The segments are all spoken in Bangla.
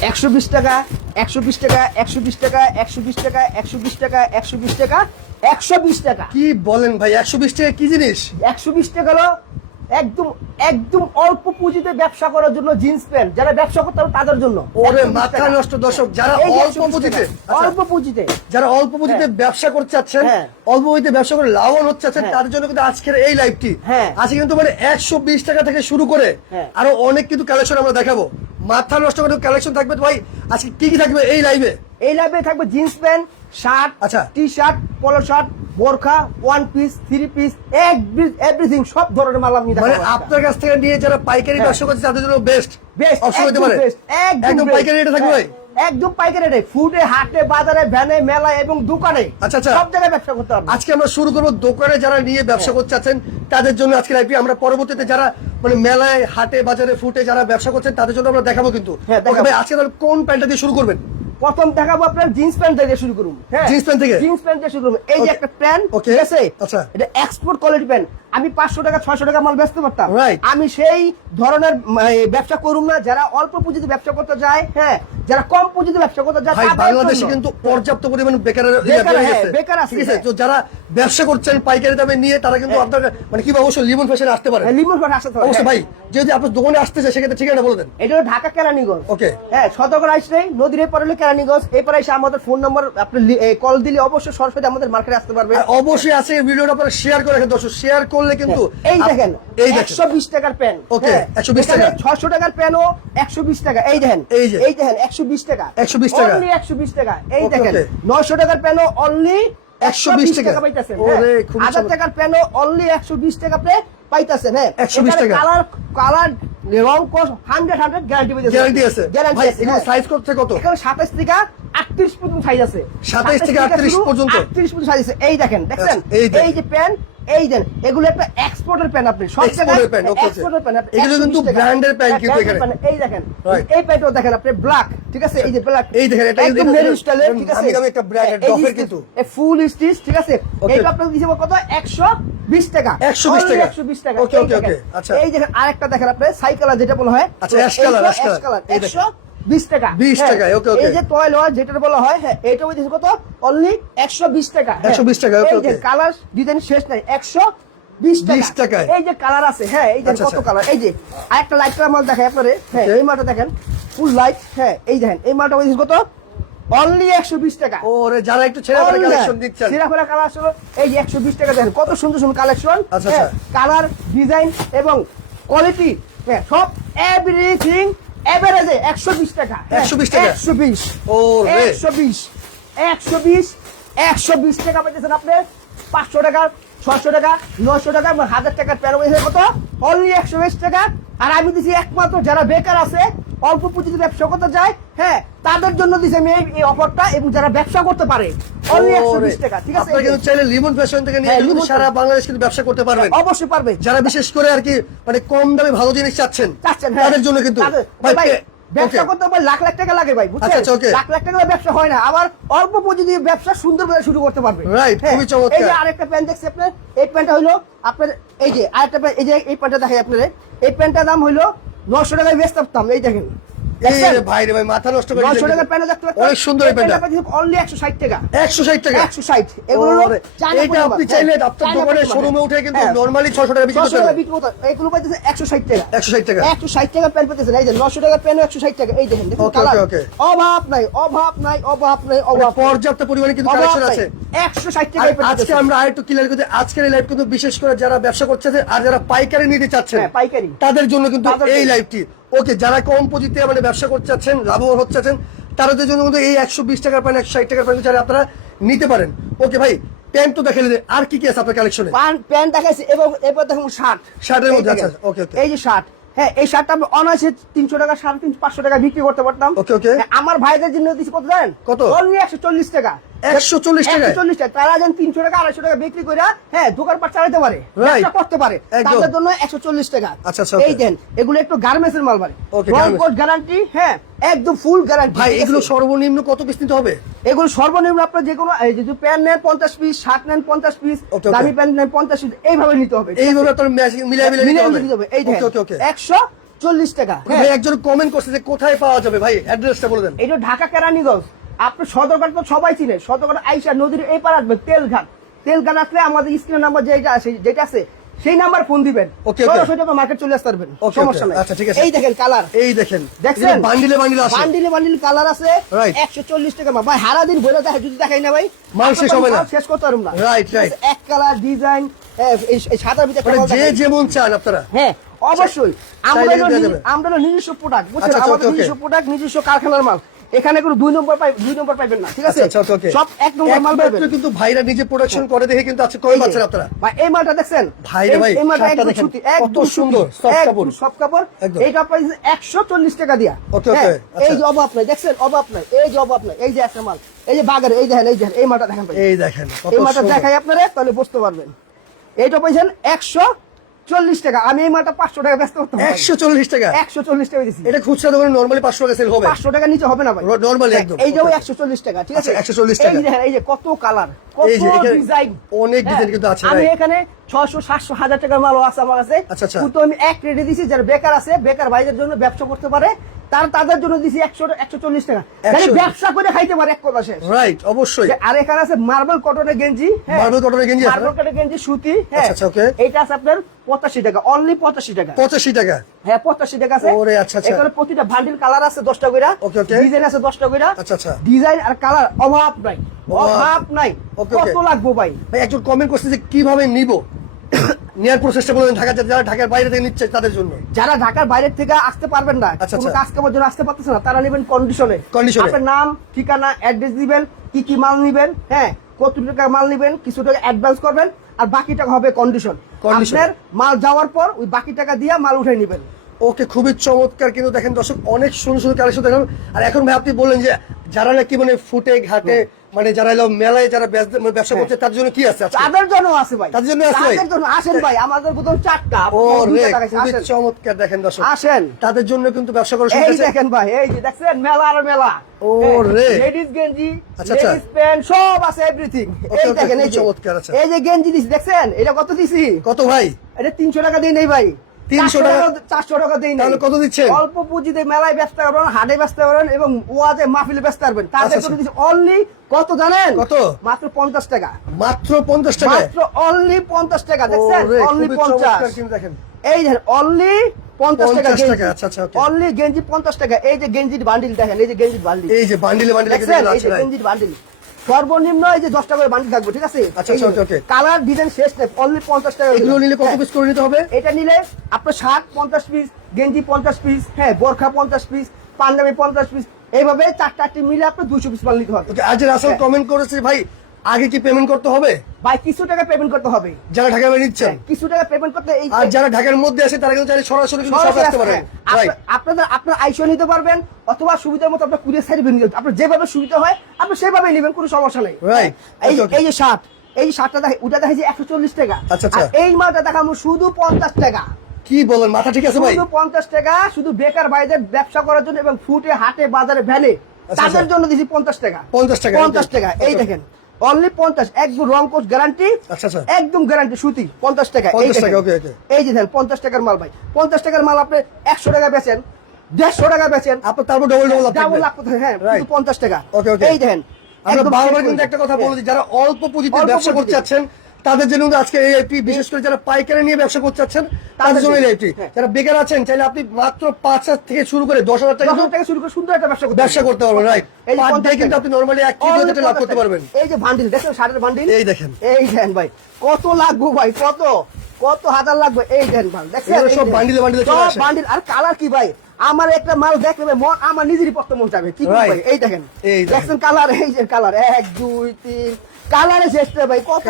একশো বিশ টাকা একশো বিশ টাকা একশো বিশ টাকা একশো বিশ টাকা একশো বিশ টাকা একশো বিশ টাকা একশো বিশ টাকা কি বলেন ভাই একশো বিশ টাকা কি জিনিস একশো বিশ টাকা হলো একদম একদম অল্প পুঁজিতে ব্যবসা করার জন্য জিন্স প্যান্ট যারা ব্যবসা করতে হবে তাদের জন্য ওরে 120 মাথা নষ্ট দর্শক যারা অল্প পুঁজিতে আচ্ছা, অল্প পুঁজিতে যারা অল্প পুঁজিতে হ্যাঁ। ব্যবসা করতে চাচ্ছেন হ্যাঁ। অল্প পুঁজিতে ব্যবসা করে লাভবান হতে চাচ্ছেন হ্যাঁ। তাদের জন্য কিন্তু আজকের এই লাইভটি হ্যাঁ। আজকে কিন্তু মানে একশো বিশ টাকা থেকে শুরু করে হ্যাঁ। আরও অনেক কিন্তু কালেকশন আমরা দেখাবো মাথা নষ্ট করে কালেকশন থাকবে ভাই? আজকে কি কি থাকবে এই লাইভে এই লাইভে থাকবে জিন্স প্যান্ট শার্ট আচ্ছা। টি শার্ট পলো শার্ট বোরখা one piece three piece everything সব ধরনের মাল আপনি মানে আপনার কাছ থেকে নিয়ে যারা পাইকারি দর্শক ব্যবসা করছে তাদের জন্য বেস্ট বেস্ট অসুবিধা একদম পারে। একদম পাইকারি এটা থাকবে ভাই? হ্যাঁ, একদম পাইকারি রেটে ফুডে হাটে বাজারে ভ্যানে মেলা এবং দোকানে আচ্ছা, আচ্ছা। সব জায়গায় ব্যবসা করতে হবে আজকে আমরা শুরু করব দোকানে যারা নিয়ে ব্যবসা করতে চাচ্ছেন তাদের জন্য আজকে লাইভটি আমরা পরবর্তীতে যারা মানে মেলায় হাটে বাজারে ফুটে যারা ব্যবসা করছেন তাদের জন্য আমরা দেখাবো কিন্তু। হ্যাঁ, ভাই আজকে তাহলে কোন প্যান্টটা দিয়ে শুরু করবেন? প্রথম দেখাবো আপনার জিন্স প্যান্ট থেকে শুরু করুন। হ্যাঁ। জিন্স প্যান্ট থেকে? জিন্স প্যান্ট থেকে শুরু করুন। এই যে একটা প্যান্ট. ঠিক আছে? আচ্ছা। এটা এক্সপোর্ট কোয়ালিটি প্যান্ট আমি পাঁচশো টাকা ছয়শো টাকা মাল বেচতে পারতাম. আমি সেই ধরনের উম, ব্যবসা করুন না। যারা অল্প পুঁজিতে ব্যবসা করতে যায় হ্যাঁ যারা কম পুঁজিতে ব্যবসা করতে যায় বাংলাদেশে কিন্তু পর্যাপ্ত পরিমাণ বেকারের বেকার, হয়ে আছে, ঠিক আছে। তো যারা ব্যবসা করছেন পাইকারি দামে নিয়ে তারা কিন্তু হ্যাঁ। আপনার মানে কি অবশ্যই লিমন ফ্যাশনে আসতে পারে লিমন করে আসতে অবশ্যই হ্যাঁ। ভাই যদি আপনার দোকানে আসতে চায় সেক্ষেত্রে ঠিকানা বলে দেন এটা ঢাকা কেরানীগঞ্জ Okay. হ্যাঁ সতর্ক আসলে নদীর এপার হলে কেরানীগঞ্জ এরপর এসে আমাদের ফোন নম্বর আপনি কল দিলে অবশ্যই সরাসরি আমাদের মার্কেটে আসতে পারবে অবশ্যই আছে ভিডিওটা আপনারা শেয়ার করে রাখেন দর্শক শেয়ার করলে কিন্তু এই দেখেন এই একশো বিশ টাকার প্যান Okay, 120 টাকা। ছশো টাকার প্যানও একশো বিশ টাকা এই দেখেন এই যে। এই দেখেন একশো বিশ টাকা। 120 টাকা। অনলি একশো বিশ টাকা। এই দেখেন নয়শো টাকার প্যানও অনলি 120 টাকা। টাকা পাইতেছেন হাজার টাকার প্যানও অনলি একশো বিশ টাকা পাইতেছেন হ্যাঁ। 120 টাকা। কালার কালার রং কোর্স হান্ড্রেড হান্ড্রেড গ্যারান্টি গ্যারান্টি আছে। গ্যারান্টি। সাইজ করতে কত? এখানে সাতাশ থেকে আটত্রিশ পর্যন্ত সাইজ আছে। 27 থেকে 38 পর্যন্ত? আটত্রিশ পর্যন্ত সাইজ আছে। এই দেখেন দেখছেন? এই যে প্যান এই দেন এগুলো একটা এক্সপোর্টের প্যান আপনি সব okay, okay. এক্সপোর্টের প্যান এগুলো কিন্তু এর pen কিন্তু এখানে। এই দেখেন এই প্যানটাও দেখেন আপনি ব্ল্যাক ঠিক আছে এই যে ব্ল্যাক এই দেখেন, এটা একদম মেরুন স্টাইলের ঠিক আছে দামি একটা এর যে কিন্তু। এই ফুল স্টিচ ঠিক আছে. এইটা আপনাকে দিয়েছে কত 120 টাকা 120 টাকা। 120 টাকা okay, দেখেন। okay, আচ্ছা। এই দেখেন আরেকটা দেখেন আপনি সাইকেল যেটা বলা হয় আচ্ছা, color, ash color। কালার এই দেখেন। 120 টাকা 20 হ্যাঁ। টাকায়, okay, okay। এই যে টয় লয় যেটা বলা হয় হ্যাঁ এটা হইতেছে কত অনলি 120 টাকা হ্যাঁ। 120 টাকা, যে okay। কালার ডিজাইন শেষ নাই 120 টাকা 20। এই যে কালার আছে হ্যাঁ এই যে আচ্ছা, কত আচ্ছা। কালার এই যে আরেকটা লাইট কালার মাল দেখাই আপনারে হ্যাঁ। এই মালটা দেখেন ফুল লাইট হ্যাঁ এই দেখেন এই মালটা হইতেছে কত অনলি 120 টাকা ওরে যারা একটু ছেড়ে Only কালেকশন। দিচ্ছেন সিরাফেরা কালার আসলে এই যে 120 টাকা দেখেন কত সুন্দর সুন্দর কালেকশন আচ্ছা, আচ্ছা। কালার ডিজাইন এবং কোয়ালিটি হ্যাঁ সব এভরিথিং এভারেজে 120 টাকা। হ্যাঁ, 120 টাকা? 120 ওরে। 120 120 120 টাকা পাইতেছেন আপনি। 500 টাকা 600 টাকা 900 টাকা হাজার 1000 টাকার প্যারো কত অনলি 120 টাকা। আর আমি দিছি একমাত্র যারা বেকার আছে অল্প পুঁজিতে ব্যবসা করতে যায় হ্যাঁ তাদের জন্য দিছি আমি এই- অফারটা এবং যারা ব্যবসা করতে পারে। অনলি 120 টাকা ঠিক আছে? কিন্তু চাইলে লিমন ফ্যাশন থেকে নিয়ে কিন্তু লিমন সারা বাংলাদেশ কিন্তু ব্যবসা করতে পারবেন। অবশ্যই পারবে। যারা বিশেষ করে আর কি মানে কম দামে ভালো জিনিস চাচ্ছেন চাচ্ছেন। তাদের জন্য কিন্তু। ভাই, ভাই, ব্যবসা করতে পারলে লাখ লাখ টাকা লাগে ভাই বুঝছেন? okay। লাখ লাখ টাকা ব্যবসা হয় না। আবার অল্প পুঁজি দিয়ে ব্যবসা সুন্দর করে শুরু করতে পারবে। হ্যাঁ। খুবই চমৎকার। এই যে আরেকটা প্যান্ট দেখছি আপনার এই প্যান্টটা হইল আপনার এই যে আরেকটা এই যে এই প্যান্টটা দেখাই আপনার এই প্যান্টটার দাম হইল নশো টাকায় বেচতে পারতাম এই দেখেন ভাই রে ভাই মাথা নষ্ট করে নশো দিলেন টাকার প্যান্ট দেখতে অনেক সুন্দর এই প্যান্টটা অনলি একশো ষাট টাকা। 160 টাকা? একশো ষাট। এগুলো হলো ওরে, চায়না এইটা পরিমাণ, আপনি চাইলে আপনার দোকানে শোরুমে উঠে কিন্তু। নরমালি 600 টাকা বিক্রি করতে বিক্রি করতে এগুলো পাইতেছে একশো ষাট টাকা। 160 টাকা? একশো ষাট টাকা প্যান্ট পেতেছেন এই যে নশো টাকা প্যান্ট একশো ষাট টাকা। এই দেখেন দেখুন Okay, কালার okay, okay. অভাব নাই অভাব নাই অভাব নাই অভাব পর্যাপ্ত পরিমাণে কিন্তু কালেকশন আছে। টাকা আজকে আমরা আরেকটু ক্লিয়ার করতে আজকের এই লাইভ কিন্তু বিশেষ করে যারা ব্যবসা করছে আর যারা পাইকারি নিতে চাচ্ছেন হ্যাঁ, পাইকারি। তাদের জন্য কিন্তু এই। লাইভটি ওকে যারা কম পুঁজিতে মানে ব্যবসা করতে চাচ্ছেন লাভবান হতে চাচ্ছেন তাদের জন্য কিন্তু এই একশো বিশ টাকার প্যান্ট একশো ষাট টাকার প্যান্ট আপনারা নিতে পারেন ওকে ভাই প্যান্ট তো দেখে নিলেন আর কি কি আছে আপনার কালেকশনে প্যান্ট দেখাইছি এবং এরপর দেখুন শার্ট শার্টের মধ্যে, দেখেন। আচ্ছা, ওকে. এই যে শার্ট হ্যাঁ এই শার্টটা আমি অনায়াসে তিনশো টাকা সাড়ে তিনশো পাঁচশো টাকা বিক্রি করতে পারতাম। ওকে okay. হ্যাঁ, আমার ভাইদের জন্য দিচ্ছি কত জানেন? কত? অনলি একশো চল্লিশ টাকা। একশো চল্লিশ চল্লিশ টাকা তারা যেন তিনশো টাকা আড়াইশো টাকা বিক্রি করে হ্যাঁ দোকানপাট চালাতে পারে করতে পারে। তাদের জন্য একশো চল্লিশ টাকা। আচ্ছা, আচ্ছা, এই দেন এগুলো একটু গার্মেন্টস এর মাল বাড়ে। Okay, রং garments। কোট গ্যারান্টি হ্যাঁ একদম ফুল গ্যারান্টি ভাই এগুলো সর্বনিম্ন কত পিস নিতে হবে? এগুলো সর্বনিম্ন আপনার যে কোনো এই যে প্যান্ট নেন পঞ্চাশ পিস শার্ট নেন পঞ্চাশ পিস. দামি প্যান্ট নেন পঞ্চাশ পিস এইভাবে নিতে হবে এইভাবে আপনার মিলাই মিলাই নিতে হবে। এই একশো চল্লিশ টাকা হ্যাঁ। ভাই একজন কমেন্ট করছে যে কোথায় পাওয়া যাবে? ভাই অ্যাড্রেসটা বলে দেন। এটা ঢাকা কেরানীগঞ্জ আপনি সদরঘাট তো সবাই চিনে সদরঘাট আইসা নদীর এই পার আসবে তেলঘাট। তেলঘাট আসলে আমাদের স্ক্রিনের নাম্বার যেটা আছে যেটা আছে সেই নাম্বার ফোন দিবেন Okay, okay. সরাসরি আপনার মার্কেট চলে আসতে পারবেন সমস্যা. নাই আচ্ছা, ঠিক আছে। এই দেখেন কালার এই দেখেন দেখছেন বান্ডিলে বান্ডিলে আসে বান্ডিলে বান্ডিল কালার আছে Right. একশো চল্লিশ টাকা মা। ভাই হারা দিন বলে দেখে যদি দেখাই না ভাই মাল শেষ হবে না। শেষ করতে পারব না রাইট right. এক কালার ডিজাইন এই সাদার ভিতরে মানে যে। যেমন চান আপনারা হ্যাঁ অবশ্যই আমরা। আমরা নিজস্ব প্রোডাক্ট বুঝছেন আচ্ছা, আচ্ছা, আমাদের. নিজস্ব প্রোডাক্ট নিজস্ব কারখানার মাল এখানে কোনো দুই নম্বর পাই দুই নম্বর পাইবেন না ঠিক আছে? আচ্ছা ওকে সব এক নম্বর মাল একমাত্র কিন্তু ভাইরা নিজে প্রোডাকশন করে দেখে কিন্তু আজকে কমে এই আপনারা? ভাই এই মালটা দেখছেন? ভাই ভাই, এই মালটা একদম সুতি একদম সুন্দর, একদম কাপড়। সব কাপড়। প্রাইস একশো চল্লিশ টাকা দিয়া। Okay, হ্যাঁ, okay, আচ্ছা। এই যে অভাব নাই দেখছেন? অভাব নাই এই যে অভাব নাই এই যে একটা মাল। এই যে বাগারে এই দেখেন এই দেখেন এই মালটা দেখেন ভাই। এই দেখেন এই মালটা। দেখাই আপনারা তাহলে বুঝতে পারবেন। এইটা পাইছেন একশো চল্লিশ টাকা। আমি এই মালটা পাঁচশো টাকা ব্যস্ত করতাম একশো চল্লিশ টাকা? একশো চল্লিশ টাকা দিচ্ছি এটা খুচরা দোকানে নর্মালি পাঁচশো টাকা সেল হবে। পাঁচশো টাকা নিচে হবে না ভাই। নর্মালি একদম। এই যে. একশো চল্লিশ টাকা ঠিক আছে? আচ্ছা, 140 এই টাকা। যে এই যে কত কালার কত এই যে এখানে ডিজাইন অনেক design কিন্তু আছে, আমি এখানে ছশো সাতশো হাজার টাকার মালও আছে আমার কাছে। আচ্ছা, আচ্ছা। কিন্তু আমি এক রেটে দিছি যারা বেকার আছে বেকার ভাইদের জন্য ব্যবসা করতে পারে। তার তাদের জন্য দিছি একশো একশো চল্লিশ টাকা। 100 ব্যবসা করে খাইতে পারে এক কথা শেষ। রাইট অবশ্যই। আর এখানে আছে মার্বেল কটনের গেঞ্জি Marble cotton এর গেঞ্জি মার্বেল কটনের গেঞ্জি সুতি হ্যাঁ। আচ্ছা, আচ্ছা. এইটা আছে আপনার পঁচাশি টাকা অনলি পঁচাশি টাকা। পঁচাশি টাকা। হ্যাঁ পঁচাশি টাকা আছে। ওরে, আচ্ছা, আচ্ছা। এখানে প্রতিটা বান্ডিল কালার আছে দশটা কইরা। Okay, okay. ডিজাইন আছে দশটা কইরা। আচ্ছা, আচ্ছা। ডিজাইন আর কালার অভাব নাই। অভাব। নাই। কত লাগবো ভাই? ভাই একজন কমেন্ট করছে যে কীভাবে নিব? নেয়ার প্রসেসটা বলেন ঢাকা যারা ঢাকার বাইরে থেকে নিচ্ছে তাদের জন্য যারা ঢাকার বাইরের থেকে আসতে পারবেন না আচ্ছা, কোনো আচ্ছা। কাজ কামার জন্য আসতে পারতেছে না তারা নেবেন কন্ডিশনে। আপনার নাম ঠিকানা অ্যাড্রেস দিবেন কি কি মাল নিবেন হ্যাঁ কত টাকা মাল নিবেন কিছু টাকা অ্যাডভান্স করবেন আর বাকি টাকা হবে কন্ডিশন। আপনার মাল যাওয়ার পর ওই বাকি টাকা দিয়ে মাল উঠে নেবেন ওকে খুবই চমৎকার কিন্তু দেখেন দর্শক অনেক সুন্দর সুন্দর কালেকশন দেখলাম আর এখন ভাই আপনি বললেন যে যারা নাকি মানে ফুটে ঘাটে মানে যারা এলো মেলায় যারা ব্যবসা- মানে করছে তার জন্য কি আছে? তাদের জন্য আছে ভাই। তাদের জন্য আছে? ভাই? তাদের জন্য আসেন ভাই আমাদের বোতল চারটা। ও রে খুবই আসেন। চমৎকার দেখেন দর্শক। আসেন। তাদের জন্য কিন্তু ব্যবসা করা এই দেখেন ভাই এই যে দেখছেন মেলা আর মেলা। ও রে। লেডিস গেঞ্জি আচ্ছা, আচ্ছা। লেডিস প্যান্ট সব আছে এভরিথিং এই দেখেন এই চমৎকার, আছে এই যে গেঞ্জি দিছি দেখছেন? এটা কত দিছি? কত ভাই? এটা তিনশো টাকা দিই নেই ভাই। 300 টাকা? চারশো টাকা দিই তাহলে কত দিচ্ছেন? অল্প পুঁজিতে মেলায় ব্যস্ত পারবেন হাটে ব্যস্ত পারবেন এবং ওয়াজে মাহফিলে ব্যস্ত পারবেন তাদের জন্য দিছি অনলি কত জানেন? কত? মাত্র পঞ্চাশ টাকা। মাত্র পঞ্চাশ টাকা মাত্র অনলি পঞ্চাশ টাকা দেখছেন? অনলি পঞ্চাশ। দেখেন। এই দেখেন অনলি পঞ্চাশ টাকা 50 টাকা, okay. অনলি গেঞ্জি পঞ্চাশ টাকা। এই যে গেঞ্জির বান্ডিল দেখেন এই যে গেঞ্জির বান্ডিল এই যে বান্ডিলে বান্ডিলে কিন্তু দেখছেন এই যে গেঞ্জির বান্ডিল সর্বনিম্ন এই যে দশটা করে বান্ডিল থাকবে ঠিক আছে আচ্ছা, আচ্ছা, okay. কালার ডিজাইন শেষ নেই অনলি পঞ্চাশ টাকা এগুলো নিলে কত হ্যাঁ। পিস করে নিতে হবে এটা নিলে আপনার শার্ট পঞ্চাশ পিস গেঞ্জি পঞ্চাশ পিস হ্যাঁ বোরখা পঞ্চাশ পিস পাঞ্জাবি পঞ্চাশ পিস এইভাবে চারটা মিলে আপনার দুইশো পিস মাল নিতে হবে আজ রাসেল হ্যাঁ। কমেন্ট করেছে ভাই আগে কি পেমেন্ট করতে হবে? ভাই কিছু টাকা পেমেন্ট করতে হবে। যারা ঢাকা বাইরে নিচ্ছেন। হ্যাঁ, কিছু টাকা পেমেন্ট করতে এই আর যারা ঢাকার মধ্যে আছে তারা কিন্তু চাইলে সরাসরি কিন্তু আসতে পারেন আসতে- রাইট আপনা- আপনাদের আপনার আইসো নিতে পারবেন অথবা সুবিধার মতো আপনার কুরিয়ার সার্ভিস নিতে আপনার যেভাবে সুবিধা হয় আপনি সেভাবে নেবেন কোনো সমস্যা নেই। Right. এই যে- Okay, okay. এই যে শার্ট এই শার্টটা দেখে ওটা দেখে যে একশো চল্লিশ টাকা। আচ্ছা, আচ্ছা। আর এই মালটা দেখাবো শুধু পঞ্চাশ টাকা। কি বলেন মাথা ঠিক আছে ভাই? শুধু পঞ্চাশ টাকা শুধু বেকার ভাইদের ব্যবসা করার জন্য এবং ফুটে হাটে বাজারে ভ্যানে আচ্ছা, তাদের। জন্য দিছি পঞ্চাশ টাকা। 50 টাকা, পঞ্চাশ. টাকা এই দেখেন। অনলি পঞ্চাশ একদম রং কোচ গ্যারান্টি। একদম গ্যারান্টি সুতি পঞ্চাশ টাকা এই 50 টাকা, দেখেন। okay, okay. এই যে দেখেন পঞ্চাশ টাকার মাল ভাই পঞ্চাশ টাকার মাল আপনি একশো টাকা বেচেন দেড়শো টাকা বেচেন আপনার তারপর ডবল ডবল ডবল লাখ হ্যাঁ পঞ্চাশ টাকা. এই দেখেন একটা কথা দিই। বলে যারা অল্প পুঁজিতে ব্যবসা করতে। চাচ্ছেন তাদের জন্য আজকে এই আইপি বিশেষ করে যারা পাইকারি নিয়ে ব্যবসা করতে চাচ্ছেন তাদের জন্য এই আইপি হ্যাঁ। যারা বেকার আছেন চাইলে আপনি মাত্র পাঁচ হাজার থেকে শুরু করে দশ হাজার টাকা টাকা শুরু করে সুন্দর একটা ব্যবসা ব্যবসা করতে পারবেন রাইট পার ডে কিন্তু আপনি নরমালি এক কেজি Only লাভ করতে পারবেন। এই যে বান্ডিল দেখেন শার্টের বান্ডিল এই দেখেন। এই দেন ভাই কত লাগবো ভাই কত? কত হাজার লাগবে? এই দেন ভাই দেখেন সব। বান্ডিলে বান্ডিলে সব। বান্ডিল আর কালার কি ভাই? আমার একটা মাল দেখবে মন আমার নিজেরই পছন্দ মন যাবে কি ভাই এই দেখেন। এই দেখেন। দেখছেন কালার? এই যে কালার। এক দুই তিন। কালারে শেষ ভাই কত.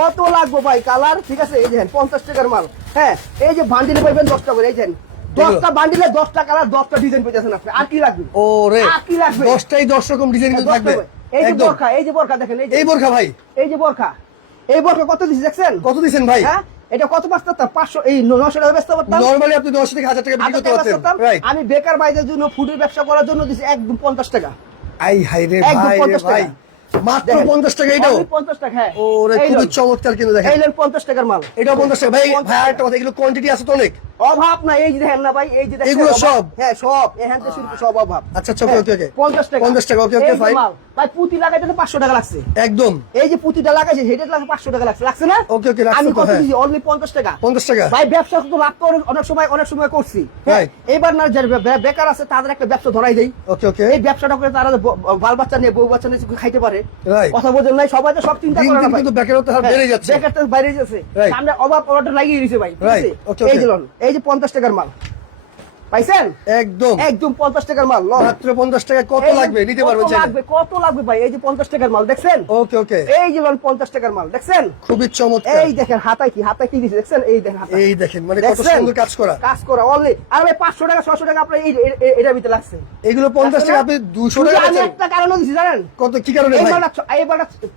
কত লাগবে ভাই কালার? ঠিক আছে এই দেখেন পঞ্চাশ টাকার মাল। হ্যাঁ এই যে বান্ডিলে পাইবেন দশটা করে এই দেখেন। দশটা বান্ডিলে দশটা কালার দশটা ডিজাইন পেয়েছেন আপনি। আর কি লাগবে? ও রে আর কি লাগবে? দশটাই দশ রকম ডিজাইন থাকবে। এই যে বরখা এই যে বরখা দেখেন এই যে। এই বোরখা ভাই। এই যে বরখা। এই বরখা কত দিচ্ছি দেখছেন? কত দিচ্ছেন ভাই? হ্যাঁ? এটা কত পাঁচ পারতাম পাঁচশো এই নশো টাকা নরমালি আপনি দশ থেকে হাজার টাকা বিক্রি করতে বেচতে পারতাম। আমি বেকার বাইদের জন্য ফুডের ব্যবসা করার জন্য দিচ্ছি একদম পঞ্চাশ টাকা। আই হাই রে একদম ভাই রে 50 টাকা। ভাই মাত্র দেখেন। পঞ্চাশ টাকা এটাও হ্যাঁ। চমৎকার কিন্তু দেখেন। এই লেন পঞ্চাশ টাকার মাল। এটাও পঞ্চাশ টাকা। ভাই 50 ভাই আরেকটা কথা এগুলো কোয়ান্টিটি আছে তো অনেক? অভাব না এই যে দেখেন না ভাই এই যে দেখেন এগুলো সব? হ্যাঁ সব। এখান থেকে শুরু করে সব অভাব। আচ্ছা, আচ্ছা, okay, okay, okay. পঞ্চাশ টাকা। 50 টাকা, এই যে fine. মাল। ভাই পুঁতি লাগাইতে তো পাঁচশো টাকা লাগছে। একদম। এই যে পুঁতিটা লাগাইছে সেটা লাগছে পাঁচশো টাকা লাগছে। লাগছে না? okay, লাগছে আমি কত হ্যাঁ। দিছি? অনলি পঞ্চাশ টাকা। 50 টাকা। ভাই ব্যবসা তো লাভ তো অনেক- সময় অনেক সময় করছি। হ্যাঁ, এবার না যারা বেকার আছে তাদের একটা ব্যবসা ধরাই দেই। ওকে ওকে। এই ব্যবসাটা করে তারা বাল বাচ্চা নিয়ে বউ বাচ্চা নিয়ে খাইতে পারে। কথা বোঝেন নাই সবাই তো সব চিন্তা করে না ভাই। কিন্তু বেকারত্বের হার হ্যাঁ, বেড়ে যাচ্ছে। বেকারটা বাইরে যাচ্ছে. সামনে অভাব অর্ডার লাগিয়ে দিয়েছে ভাই ঠিক আছে? এই যে লন, এই যে পঞ্চাশ টাকার মাল। পাইছেন? একদম। একদম পঞ্চাশ টাকার মাল মাত্র পঞ্চাশ টাকা কত লাগবে? নিতে পারবেন লাগবে কত লাগবে ভাই? এই যে পঞ্চাশ টাকার মাল দেখছেন? ওকে ওকে। এই যে লন পঞ্চাশ টাকার মাল দেখছেন? খুবই চমৎকার। এই দেখেন হাতায় কি হাতায় কি দিছে দেখছেন? এই দেখেন এই দেখেন মানে কত সুন্দর কাজ করা। কাজ করা অনলি আর ভাই পাঁচশো টাকা ছশো টাকা আপনার এই এটার ভিতরে লাগছে। এগুলো পঞ্চাশ টাকা আপনি দুশো টাকা আমি একটা কারণও দিছি জানেন? কত কি কারণে এই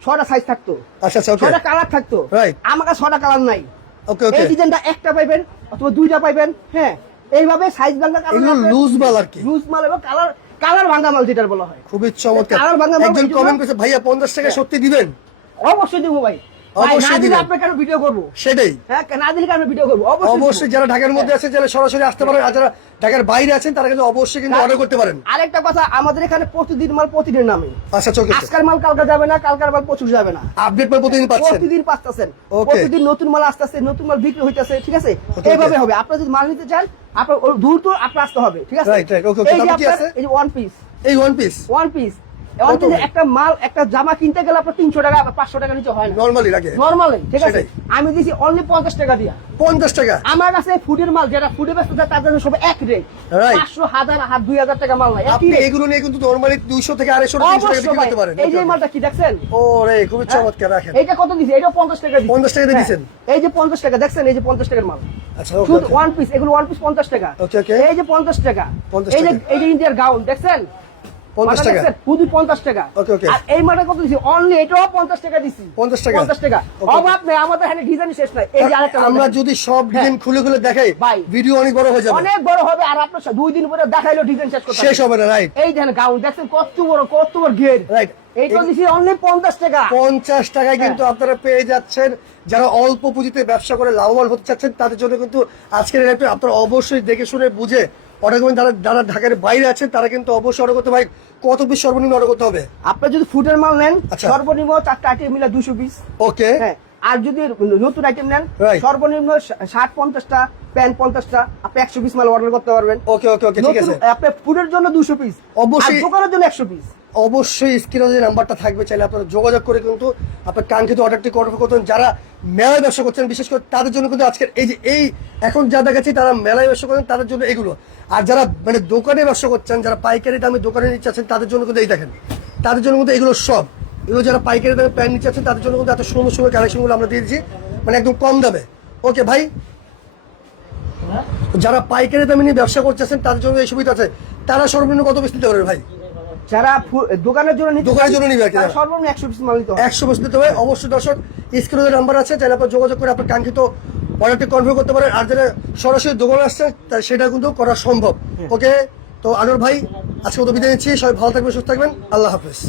ছটা সাইজ থাকতো। আচ্ছা আচ্ছা ছটা কালার থাকতো। Right. আমার কাছে ছটা কালার নাই। ওকে ওকে এই ডিজাইনটা একটা পাইবেন অথবা দুইটা পাইবেন হ্যাঁ। এইভাবে সাইজ ভাঙা এগুলো লুজ মাল আর কি। লুজ মাল এবং কালার কালার ভাঙা মাল যেটার বলা হয়। খুবই চমৎকার। কালার ভাঙা মাল একজন কমেন্ট করেছে ভাইয়া পঞ্চাশ টাকা হ্যাঁ। সত্যি দিবেন? অবশ্যই দেবো ভাই, অবশ্যই দিবেন। আপনার কেন ভিডিও করব। সেটাই। হ্যাঁ না দিলে কেন ভিডিও করব? অবশ্যই অবশ্যই যারা ঢাকার মধ্যে আছেন যারা সরাসরি আসতে পারেন আর যারা ঢাকার বাইরে আছেন তারা কিন্তু অবশ্যই কিন্তু অর্ডার করতে পারেন। আরেকটা কথা আমাদের এখানে প্রতিদিন মাল প্রতিদিন নামে। আচ্ছা মাল কালকে যাবে না কালকার মাল প্রচুর যাবে না। আপডেট মাল প্রতিদিন পাচ্ছেন। প্রতিদিন পাচ্ছেন। প্রতিদিন নতুন মাল আসতেছে নতুন মাল বিক্রি হইতেছে ঠিক আছে? এইভাবে হবে। আপনার যদি মাল নিতে চান আপনার দূর তো আপনার আসতে হবে ঠিক আছে. এই যে ওয়ান পিস এই ওয়ান পিস ওয়ান পিস? একটা মাল একটা জামা কিনতে গেলে আপনার তিনশো টাকা পাঁচশো টাকা নিচে হয় নর্মালি লাগে। নর্মালি ঠিক আছে? আমি দিছি অনলি পঞ্চাশ টাকা দিয়া। পঞ্চাশ টাকা। আমার কাছে ফুডের মাল যেটা ফুডে ব্যস্ত যায় তাদের সব এক রেট পাঁচশো হাজার হাত দুই হাজার টাকা মাল নাই। আপনি এগুলো নিয়ে কিন্তু নর্মালি দুইশো থেকে আড়াইশো টাকা বিক্রি করতে পারেন। এই যে মালটা কি দেখছেন? ও রে খুবই চমৎকার রাখেন। এইটা কত দিছে? এটা পঞ্চাশ টাকা দিছে। 50 টাকা দিয়ে হ্যাঁ। এই যে পঞ্চাশ টাকা দেখছেন? এই যে পঞ্চাশ টাকার মাল। আচ্ছা শুধু ওয়ান পিস এগুলো ওয়ান পিস পঞ্চাশ টাকা. এই যে পঞ্চাশ টাকা। এই যে এই যে ইন্ডিয়ার গাউন দেখছেন? পঞ্চাশ মালটা টাকা। শুধু পঞ্চাশ টাকা। Okay, okay. আর এই মালটা কত দিছি? অনলি এটাও পঞ্চাশ টাকা দিছি। 50 টাকা? পঞ্চাশ টাকা। অভাব নেই আমাদের এখানে ডিজাইন শেষ নাই এই যে আরেকটা আমরা যদি সব ডিজাইন খুলে খুলে দেখাই ভিডিও অনেক বড় হয়ে যাবে। অনেক বড় হবে আর আপনার দুই দিন পরে দেখাইলো ডিজাইন শেষ করতে শেষ হবে না রাইট এই দেখেন গাউন দেখছেন কত বড় কত বড় গেট। রাইট এইটা দিছি অনলি পঞ্চাশ টাকা। পঞ্চাশ টাকায় কিন্তু আপনারা পেয়ে যাচ্ছেন। যারা অল্প পুঁজিতে ব্যবসা করে লাভবান হতে চাচ্ছেন তাদের জন্য কিন্তু আজকের আপনারা অবশ্যই দেখে শুনে বুঝে অর্ডার করবেন যারা যারা ঢাকার বাইরে আছেন তারা কিন্তু অবশ্যই অর্ডার করতে ভাই কত পিস সর্বনিম্ন অর্ডার করতে হবে? আপনি যদি ফুডের মাল নেন আচ্ছা। সর্বনিম্ন চারটা আইটেম মিলে দুশো পিস ওকে। হ্যাঁ। আর যদি নতুন আইটেম নেন সর্বনিম্ন ষাট পঞ্চাশটা প্যান্ট পঞ্চাশটা আপনি একশো পিস মাল অর্ডার করতে পারবেন। ওকে ওকে ওকে ঠিক আছে। আপনি ফুডের জন্য দুশো পিস অবশ্যই- দোকানের জন্য একশো পিস অবশ্যই স্ক্রিনে যে নাম্বারটা থাকবে চাইলে আপনারা যোগাযোগ করে কিন্তু আপনার কাঙ্ক্ষিত অর্ডারটি অর্ডার করতেন যারা মেলায় ব্যবসা করছেন বিশেষ করে তাদের জন্য কিন্তু আজকের এই যে এই এখন যা দেখাচ্ছি তারা মেলায় ব্যবসা করেন তাদের জন্য এগুলো। আর যারা মানে দোকানে ব্যবসা করছেন যারা পাইকারি দামে দোকানে নিচ্ছে আছেন তাদের জন্য কিন্তু এই দেখেন তাদের জন্য কিন্তু এগুলো সব। এগুলো যারা পাইকারি দামে প্যান্ট নিচ্ছে আছেন তাদের জন্য কিন্তু এত সুন্দর সুন্দর কালেকশনগুলো আমরা দিয়ে দিচ্ছি মানে একদম কম দামে। ওকে ভাই? যারা পাইকারি দামে নিয়ে ব্যবসা করতেছেন তাদের জন্য এই সুবিধা আছে। তারা সর্বনিম্ন কত বেশি নিতে পারবে ভাই? যারা দোকানের জন্য দোকানের জন্য নিবে। সর্বনিম্ন একশো পিস মাল নিতে হবে। একশো বছর দিতে হবে। অবশ্যই দর্শক স্ক্রিনে নাম্বার আছে চাইলে আপনার যোগাযোগ করে আপনার কাঙ্ক্ষিত অর্ডারটি কনফার্ম করতে পারেন। আর যারা সরাসরি দোকানে আসছে তা সেটা কিন্তু করা সম্ভব। ওকে তো আনোর ভাই আজকে তো বিদায় নিচ্ছি। সবাই ভালো থাকবেন সুস্থ থাকবেন। আল্লাহ হাফেজ।